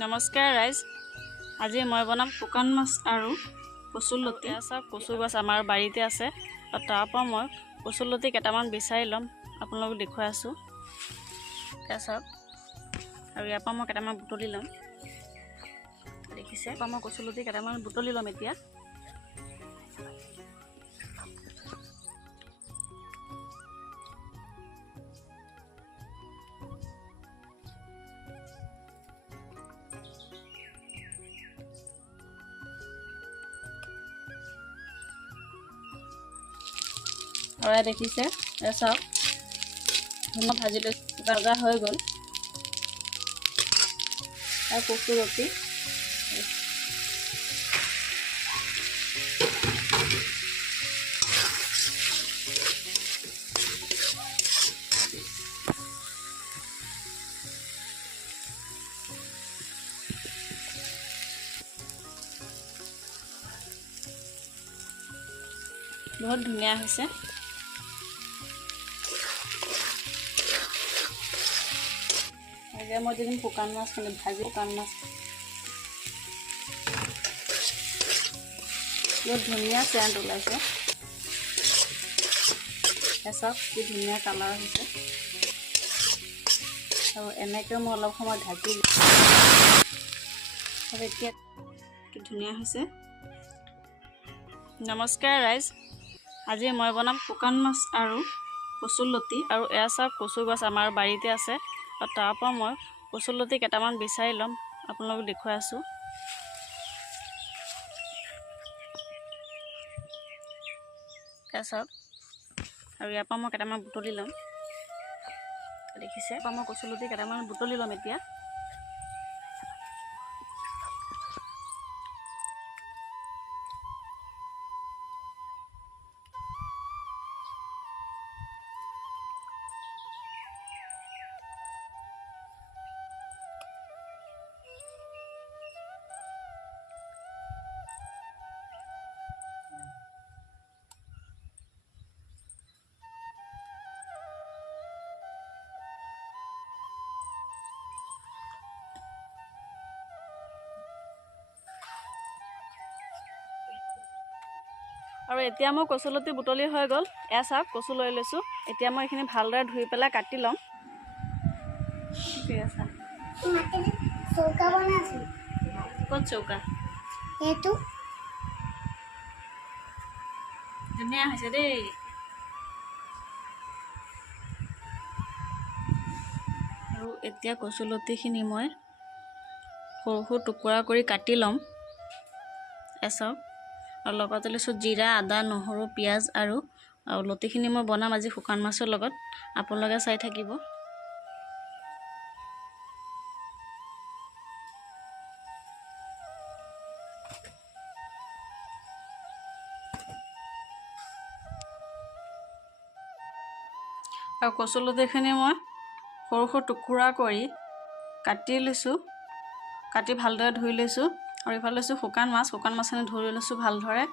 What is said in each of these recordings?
নমস্কাৰ ৰাইজ, আজি মই বনাম শুকান মাছ আৰু কচুলতি। চাওক, কচু গছ আমাৰ বাৰীতে আছে আৰু তাৰ পৰা মই কচুলতি কেইটামান বিচাৰি ল'ম, আপোনালোকক দেখুৱাই আছোঁ। চাওক, আৰু ইয়াৰ পৰা মই কেইটামান বুটলি ল'ম, দেখিছে। তাৰপৰা মই কচুলতি কেইটামান বুটলি ল'ম এতিয়া। আৰু দেখিছে, চাওক, মই ভাজি লৈছোঁ, ভাজা হৈ গ'ল। আৰু কচুলতি বহুত ধুনীয়া হৈছে। এতিয়া মই দিম শুকান মাছখিনি, ভাজি শুকান মাছ। বহুত ধুনীয়া চেণ্ট ওলাইছে। চাওক, কি ধুনীয়া কালাৰ হৈছে। আৰু এনেকৈ মই অলপ সময় ঢাকি আৰু এতিয়া কি ধুনীয়া হৈছে। নমস্কাৰ ৰাইজ, আজি মই বনাম শুকান মাছ আৰু কচুলতি। আৰু এয়া চাওক, কচু গছ আমাৰ বাৰীতে আছে আৰু তাৰ পৰা মই কচুলতি কেইটামান বিচাৰি ল'ম, আপোনালোকক দেখুৱাই আছোঁ। চাওক, আৰু ইয়াৰ পৰা মই কেইটামান বুটলি ল'ম, দেখিছে। তাৰপৰা মই কচুলতি কেইটামান বুটলি ল'ম এতিয়া। আৰু এতিয়া মই কচুলতি বুটলি হৈ গ'ল। এয়া চাওক, কচু লৈ লৈছোঁ। এতিয়া মই এইখিনি ভালদৰে ধুই পেলাই কাটি ল'ম। ঠিক আছে। চৌকা বনাইছো। ক'ত চৌকা? এইটো ধুনীয়া হৈছে দেই। আৰু এতিয়া কচুলতিখিনি মই সৰু সৰু টুকুৰা কৰি কাটি ল'ম। চাওক, আৰু লগতে লৈছোঁ জিৰা, আদা, নহৰু, পিঁয়াজ আৰু লতিখিনি মই বনাম আজি শুকান মাছৰ লগত। আপোনালোকে চাই থাকিব। আৰু কচুলতিখিনি মই সৰু সৰু টুকুৰা কৰি কাটি লৈছোঁ, কাটি ভালদৰে ধুই লৈছোঁ। আৰু ইফালে লৈছোঁ শুকান মাছ, শুকান মাছখিনি ধুই লৈছোঁ ভালদৰে।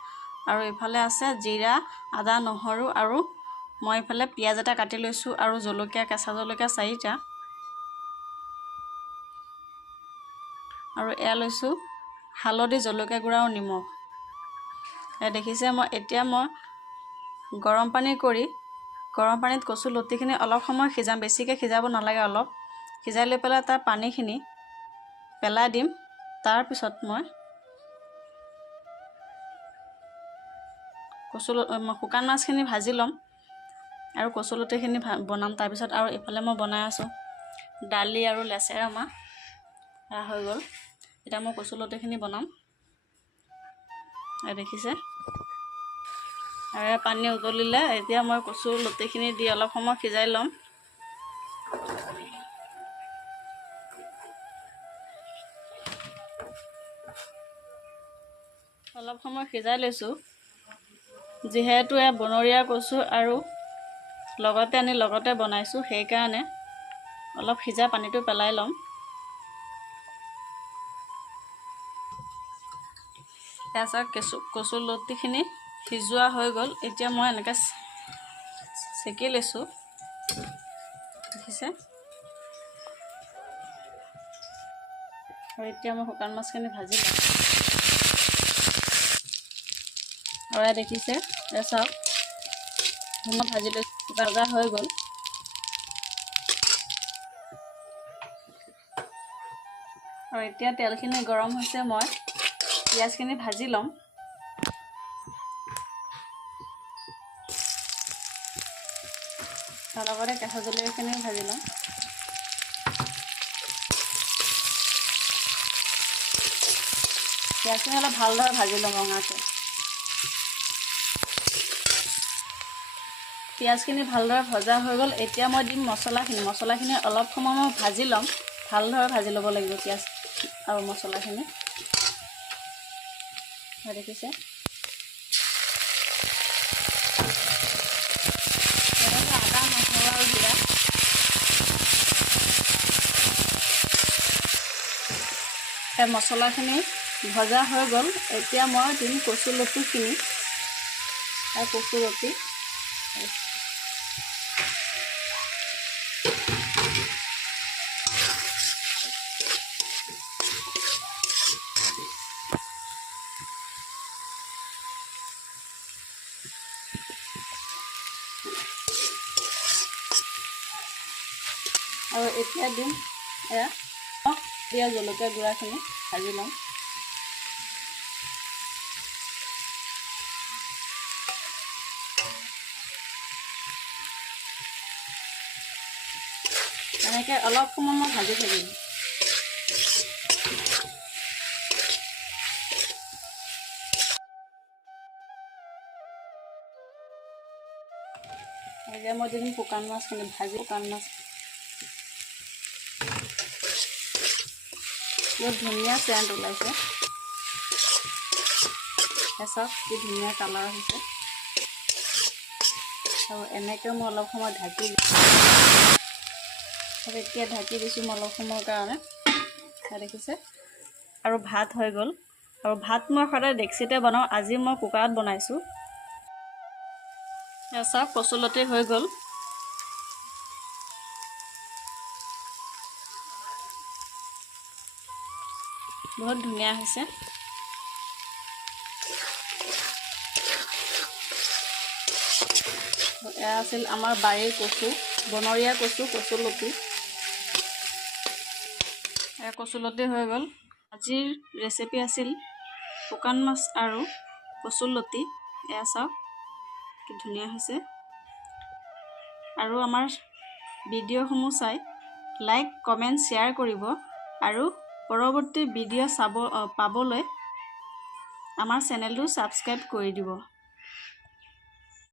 আৰু ইফালে আছে জিৰা, আদা, নহৰু, আৰু মই ইফালে পিঁয়াজ এটা কাটি লৈছোঁ আৰু জলকীয়া, কেঁচা জলকীয়া 4টা। আৰু এয়া লৈছোঁ হালধি, জলকীয়া গুড়া আৰু নিমখ। দেখিছে, এতিয়া মই গৰম পানী কৰি গৰম পানীত কচুলতিখিনি অলপ সময় সিজাম, বেছিকৈ সিজাব নালাগে, অলপ সিজাই লৈ পেলাই তাৰ পানীখিনি পেলাই দিম। তাৰপিছত মই শুকান মাছখিনি ভাজি ল'ম আৰু কচুলতিখিনি বনাম তাৰপিছত। আৰু ইফালে মই বনাই আছোঁ দালি আৰু লেচেৰা মাহ। এয়া হৈ গ'ল। এতিয়া মই কচুলতিখিনি বনাম। দেখিছে, আৰু পানী উতলিলে এতিয়া মই কচুলতিখিনি দি অলপ সময় সিজাই ল'ম। অলপ সময় সিজাই লৈছোঁ, যিহেতু এয়া বনৰীয়া কচু আৰু লগতে আনি লগতে বনাইছোঁ, সেইকাৰণে অলপ সিজা পানীটো পেলাই ল'ম। তাৰপিছত কচুলতিখিনি সিজোৱা হৈ গ'ল। এতিয়া মই এনেকৈ চেকি লৈছোঁ, দেখিছে। আৰু এতিয়া মই শুকান মাছখিনি ভাজি লওঁ। আৰু এয়া দেখিছে, এয়া চাওক মই ভাজি লৈ ভজা হৈ গ'ল। আৰু এতিয়া তেলখিনি গৰম হৈছে, মই পিঁয়াজখিনি ভাজি ল'ম। তাৰ লগতে কেঁচা জলকীয়াখিনিও ভাজি ল'ম। পিঁয়াজখিনি অলপ ভালদৰে ভাজি ল'ম ৰঙাকৈ। পিঁয়াজখিনি ভালদৰে ভজা হৈ গ'ল। এতিয়া মই দিম মছলাখিনি অলপ সময় মই ভাজি ল'ম। ভালদৰে ভাজি ল'ব লাগিব পিঁয়াজ আৰু মছলাখিনি। দেখিছে, আদা, নহৰু আৰু জিৰা। সেই মছলাখিনি ভজা হৈ গ'ল। এতিয়া মই দিম কচুলতিখিনি আৰু কচুলতি। আৰু এতিয়া দিম এয়া দিয়া জলকীয়া গুড়াখিনি ভাজি ল'ম। এনেকৈ অলপ সময় মই ভাজি থাকিম। এতিয়া মই দিম শুকান মাছখিনি ভাজি। শুকান মাছ বহুত ধুনীয়া চেণ্ট ওলাইছে। চাওক কি ধুনীয়া কালাৰ হৈছে। আৰু এনেকৈ মই অলপ সময় ঢাকি এতিয়া ঢাকি দিছোঁ মই অলপ সময়ৰ কাৰণে। দেখিছে, আৰু ভাত হৈ গ'ল। আৰু ভাত মই সদায় ডেক্সিতে বনাওঁ, আজি মই কুকাৰত বনাইছোঁ। চাওক কচুলতি হৈ গ'ল। বহুত ধুনীয়া হৈছে। এয়া আছিল আমাৰ বাৰীৰ কচু, বনৰীয়া কচু, কচুলতি। এয়া কচুলতি হৈ গ'ল। আজিৰ ৰেচিপি আছিল শুকান মাছ আৰু কচুলতি। এয়া চাওক কি ধুনীয়া হৈছে। আৰু আমাৰ ভিডিঅ'সমূহ চাই লাইক, কমেণ্ট, শ্বেয়াৰ কৰিব। আৰু পৰৱৰ্তী ভিডিঅ' পাবলৈ আমাৰ চেনেলটো ছাবস্ক্ৰাইব কৰি দিব।